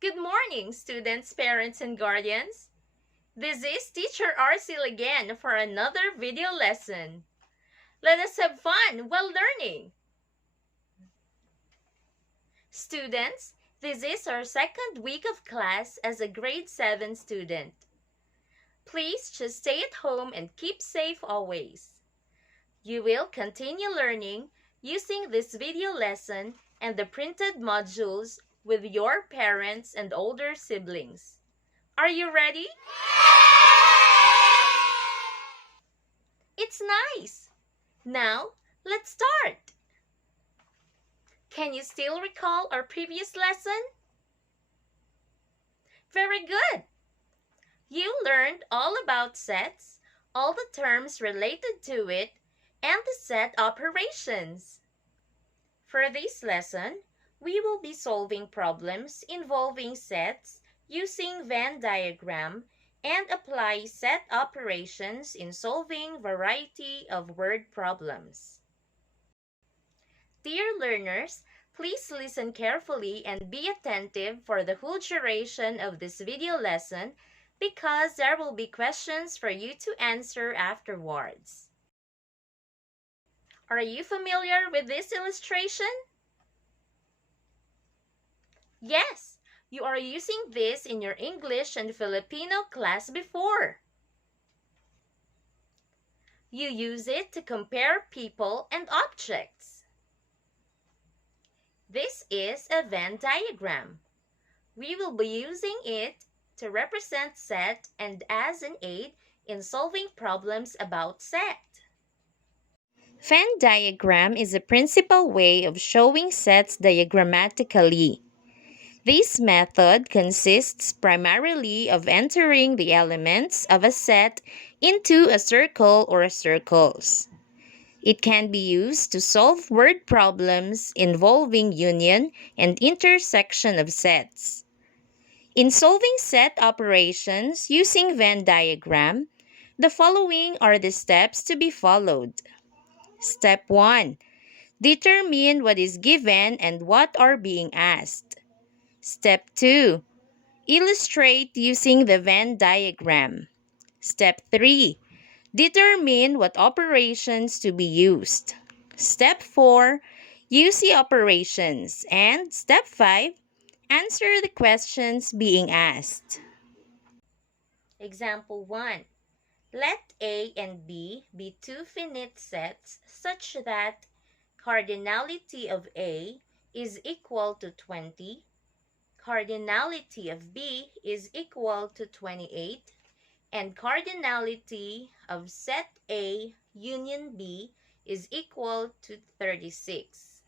Good morning, students, parents, and guardians. This is Teacher Arcel again for another video lesson. Let us have fun while learning. Students, this is our second week of class as a grade 7 student. Please just stay at home and keep safe always. You will continue learning using this video lesson and the printed modules with your parents and older siblings. Are you ready? It's nice. Now, let's start. Can you still recall our previous lesson? Very good. You learned all about sets, all the terms related to it, and the set operations. For this lesson, we will be solving problems involving sets using Venn diagram and apply set operations in solving variety of word problems. Dear learners, please listen carefully and be attentive for the whole duration of this video lesson because there will be questions for you to answer afterwards. Are you familiar with this illustration? Yes, you are using this in your English and Filipino class before. You use it to compare people and objects. This is a Venn diagram. We will be using it to represent set and as an aid in solving problems about set. Venn diagram is a principal way of showing sets diagrammatically. This method consists primarily of entering the elements of a set into a circle or circles. It can be used to solve word problems involving union and intersection of sets. In solving set operations using Venn diagram, the following are the steps to be followed. Step 1. Determine what is given and what are being asked. Step 2. Illustrate using the Venn diagram. Step 3. Determine what operations to be used. Step 4. Use the operations. And Step 5. Answer the questions being asked. Example 1. Let A and B be two finite sets such that cardinality of A is equal to 20, cardinality of B is equal to 28, and cardinality of set A union B is equal to 36.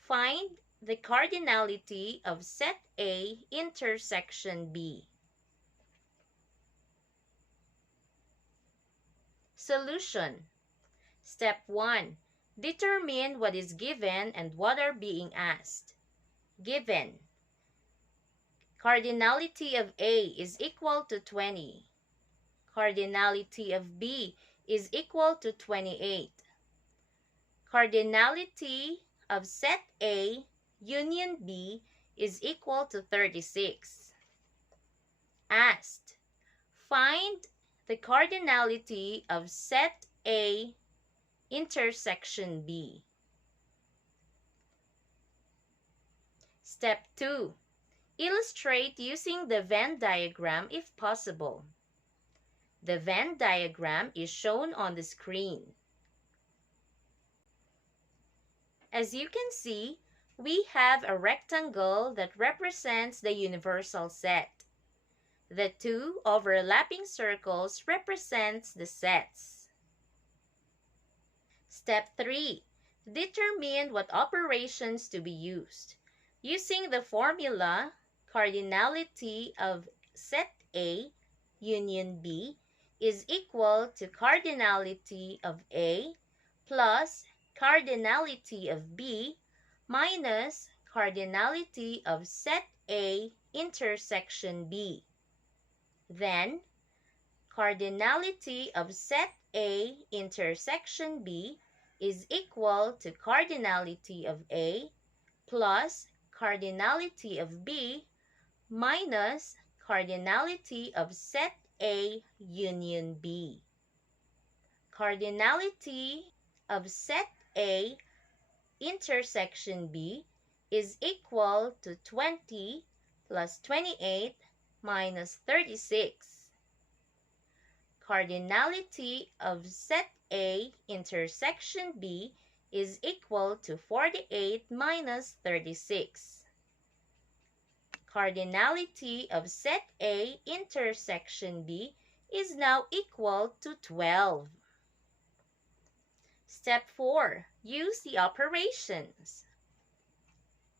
Find the cardinality of set A intersection B. Solution. Step 1. Determine what is given and what are being asked. Given. Cardinality of A is equal to 20. Cardinality of B is equal to 28. Cardinality of set A union B is equal to 36. Asked. Find the cardinality of set A intersection B. Step 2. Illustrate using the Venn diagram if possible. The Venn diagram is shown on the screen. As you can see, we have a rectangle that represents the universal set. The two overlapping circles represents the sets. Step 3. Determine what operations to be used. Using the formula, cardinality of set A union B is equal to cardinality of A plus cardinality of B minus cardinality of set A intersection B. Then, cardinality of set A intersection B is equal to cardinality of A plus cardinality of B minus cardinality of set A union B. Cardinality of set A intersection B is equal to 20 plus 28 minus 36. Cardinality of set A intersection B is equal to 48 minus 36. Cardinality of set A intersection B is now equal to 12. Step 4. Use the operations.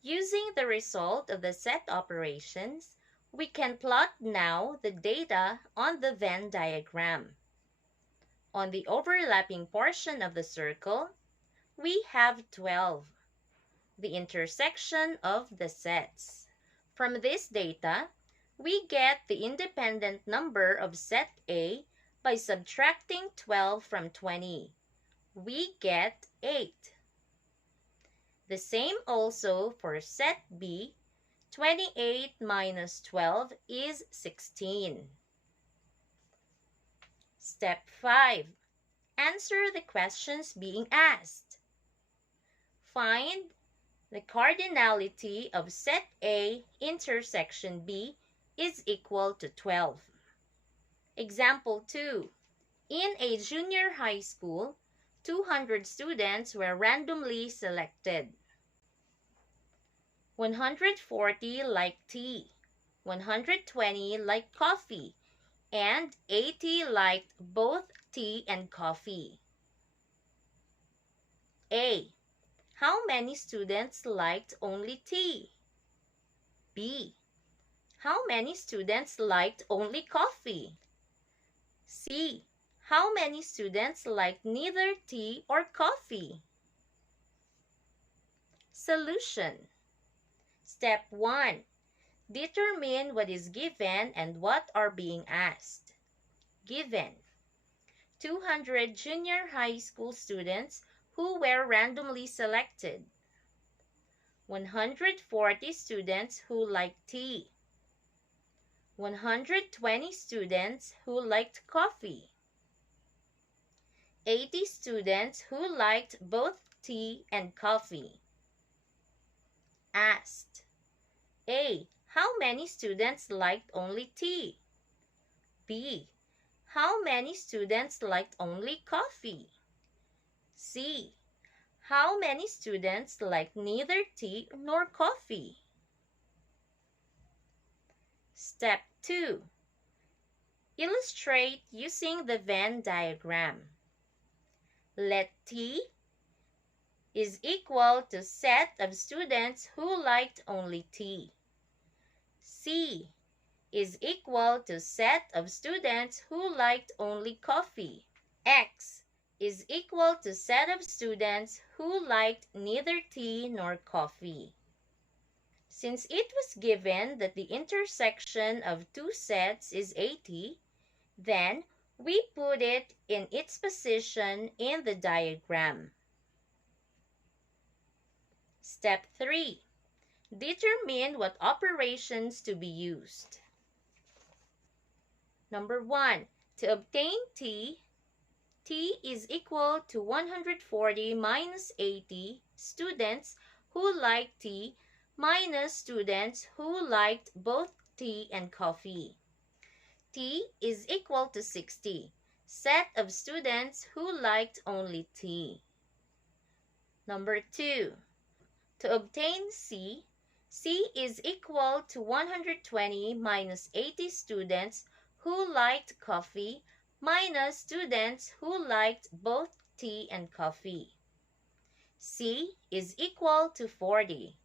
Using the result of the set operations, we can plot now the data on the Venn diagram. On the overlapping portion of the circle, we have 12, the intersection of the sets. From this data, we get the independent number of set A by subtracting 12 from 20. We get 8. The same also for set B. 28 minus 12 is 16. Step 5. Answer the questions being asked. Find the cardinality of set A intersection B is equal to 12. Example 2. In a junior high school, 200 students were randomly selected. 140 liked tea, 120 liked coffee, and 80 liked both tea and coffee. A. How many students liked only tea? B. How many students liked only coffee? C. How many students liked neither tea or coffee? Solution. Step 1. Determine what is given and what are being asked. Given: 200 junior high school students who were randomly selected. 140 students who liked tea. 120 students who liked coffee. 80 students who liked both tea and coffee. Asked: A. How many students liked only tea? B. How many students liked only coffee? C. How many students liked neither tea nor coffee? Step 2. Illustrate using the Venn diagram. Let T is equal to set of students who liked only tea. C is equal to set of students who liked only coffee. X is equal to set of students who liked neither tea nor coffee. Since it was given that the intersection of two sets is 80, then we put it in its position in the diagram. Step 3. Determine what operations to be used. Number 1. To obtain T, T is equal to 140 minus 80 students who liked tea minus students who liked both tea and coffee. T is equal to 60, set of students who liked only tea. Number 2. To obtain C, C is equal to 120 minus 80 students who liked coffee minus students who liked both tea and coffee. C is equal to 40,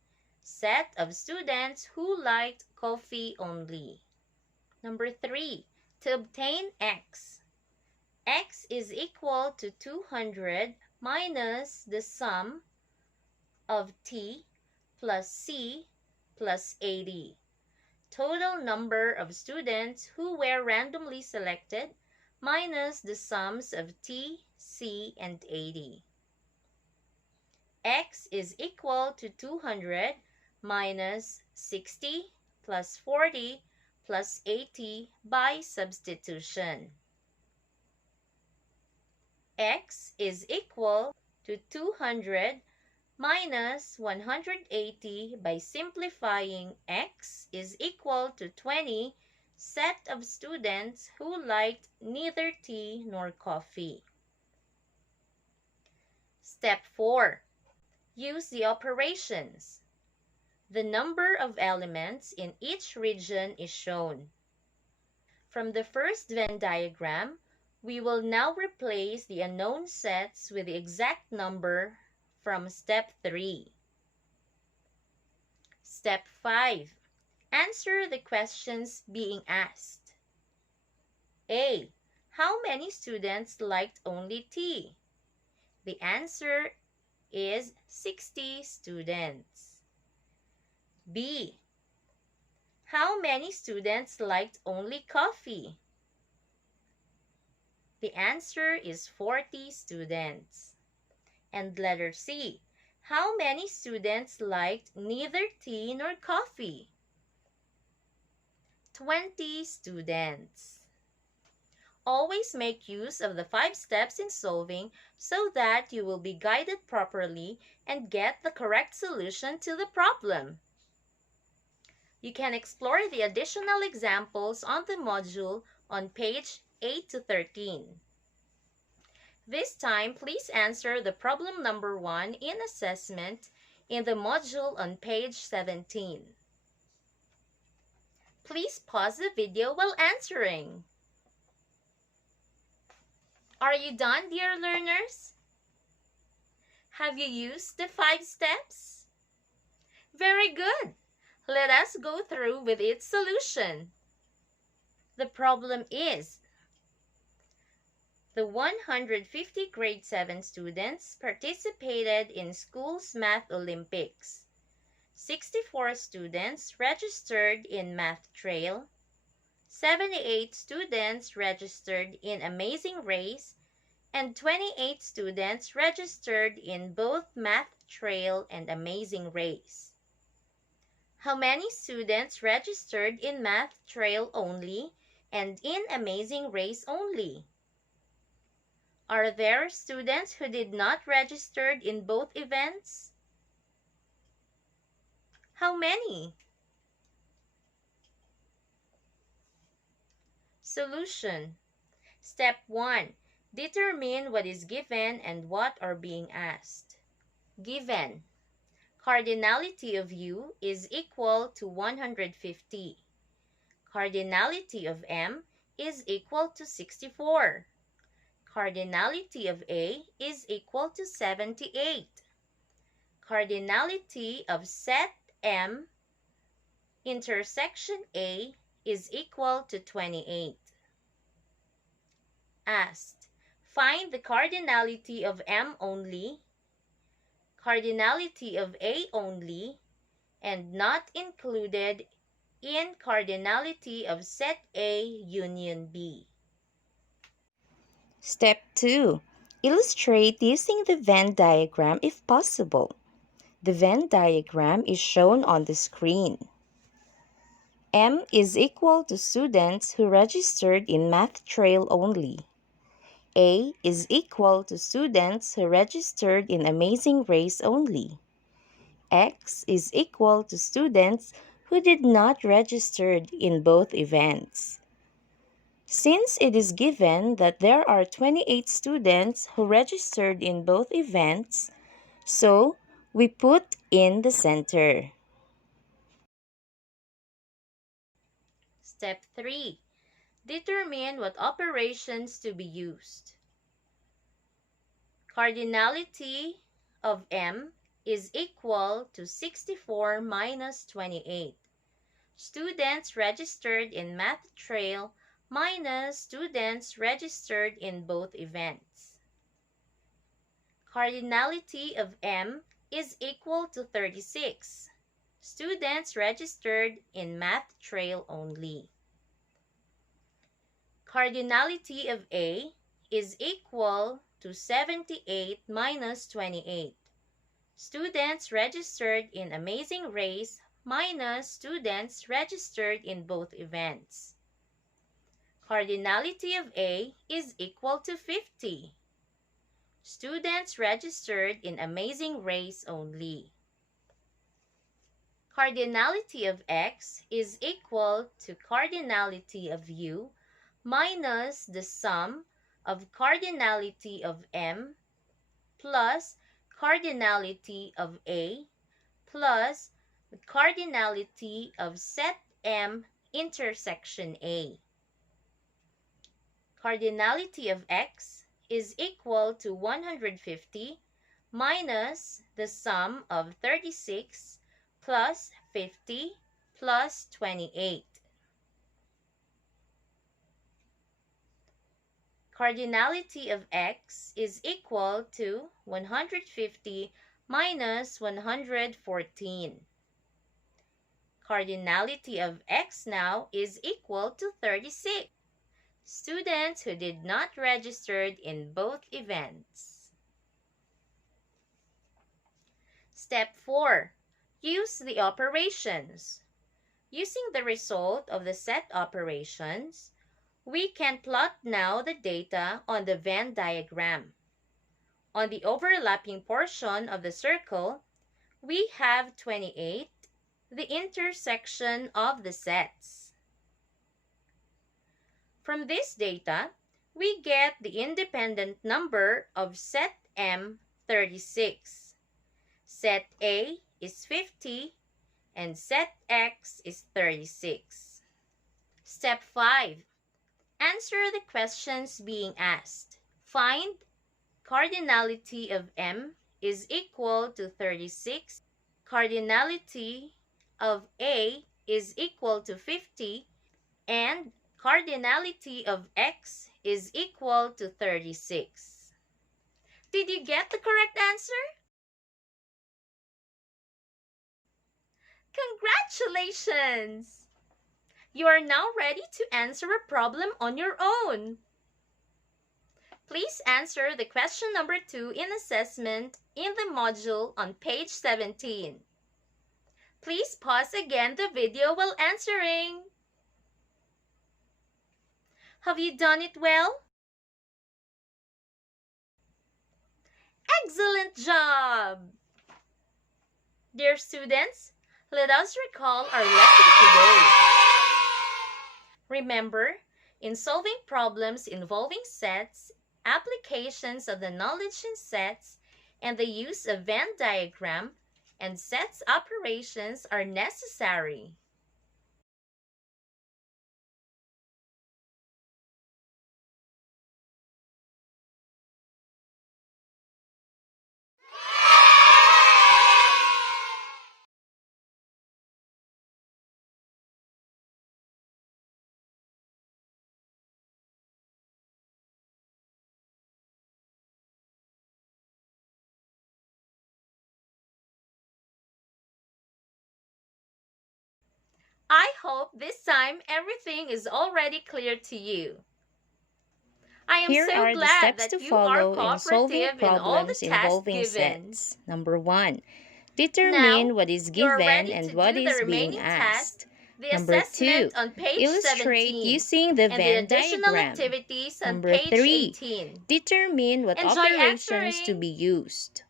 set of students who liked coffee only. Number 3. To obtain X, X is equal to 200 minus the sum of T plus C plus 80. Total number of students who were randomly selected minus the sums of T, C, and 80. X is equal to 200 minus 60 plus 40 plus 80 by substitution. X is equal to 200 minus 180 by simplifying x is equal to 20 set of students who liked neither tea nor coffee. Step 4. Use the operations. The number of elements in each region is shown. From the first Venn diagram, we will now replace the unknown sets with the exact number from step 3. Step 5. Answer the questions being asked. A. How many students liked only tea? The answer is 60 students. B. How many students liked only coffee? The answer is 40 students. And letter C. How many students liked neither tea nor coffee? 20 students. Always make use of the 5 steps in solving so that you will be guided properly and get the correct solution to the problem. You can explore the additional examples on the module on page 8 to 13. This time, please answer the problem number 1 in assessment in the module on page 17. Please pause the video while answering. Are you done, dear learners? Have you used the 5 steps? Very good. Let us go through with its solution. The problem is, the 150 grade 7 students participated in school's Math Olympics. 64 students registered in Math Trail. 78 students registered in Amazing Race, and 28 students registered in both Math Trail and Amazing Race. How many students registered in Math Trail only and in Amazing Race only? Are there students who did not register in both events? How many? Solution. Step 1. Determine what is given and what are being asked. Given. Cardinality of U is equal to 150. Cardinality of M is equal to 64. Cardinality of A is equal to 78. Cardinality of set M intersection A is equal to 28. Asked, find the cardinality of M only, cardinality of A only, and not included in cardinality of set A union B. Step 2. Illustrate using the Venn diagram if possible. The Venn diagram is shown on the screen. M is equal to students who registered in Math Trail only. A is equal to students who registered in Amazing Race only. X is equal to students who did not register in both events. Since it is given that there are 28 students who registered in both events, so we put in the center. Step 3. Determine what operations to be used. Cardinality of M is equal to 64 minus 28. Students registered in Math Trail minus students registered in both events. Cardinality of M is equal to 36. Students registered in Math Trail only. Cardinality of A is equal to 78 minus 28. Students registered in Amazing Race minus students registered in both events. Cardinality of A is equal to 50. Students registered in Amazing Race only. Cardinality of X is equal to cardinality of U minus the sum of cardinality of M plus cardinality of A plus the cardinality of set M intersection A. Cardinality of X is equal to 150 minus the sum of 36 plus 50 plus 28. Cardinality of X is equal to 150 minus 114. Cardinality of X now is equal to 36. Students who did not register in both events. Step 4. Use the operations. Using the result of the set operations, we can plot now the data on the Venn diagram. On the overlapping portion of the circle, we have 28, the intersection of the sets. From this data, we get the independent number of set M 36. Set A is 50 and set X is 36. Step 5. Answer the questions being asked. Find cardinality of M is equal to 36. Cardinality of A is equal to 50 and cardinality of X is equal to 36. Did you get the correct answer? Congratulations! You are now ready to answer a problem on your own. Please answer the question number 2 in assessment in the module on page 17. Please pause again the video while answering. Have you done it well? Excellent job! Dear students, let us recall our lesson today. Remember, in solving problems involving sets, applications of the knowledge in sets, and the use of Venn diagram and sets operations are necessary. I hope this time everything is already clear to you. I am Here so are the glad steps that to you are follow in solving cooperative in all the problems tasks involving given. sets. Number 1. Now, Determine what is you are given ready and to what do the is being remaining task, asked. the Number 2. assessment on page Illustrate 17, using the and the Venn additional diagram. activities on Number page 3. 18. Determine what Enjoy operations to answering! be used.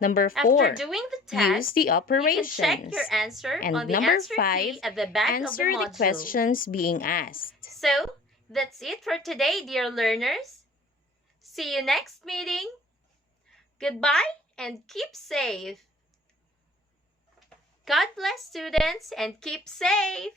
Number After 4. doing the Use task, the you can check your operations. answer on And the number answer 5. key at the back of the Answer the module. questions being asked. So, that's it for today, dear learners. See you next meeting. Goodbye and keep safe. God bless students and keep safe.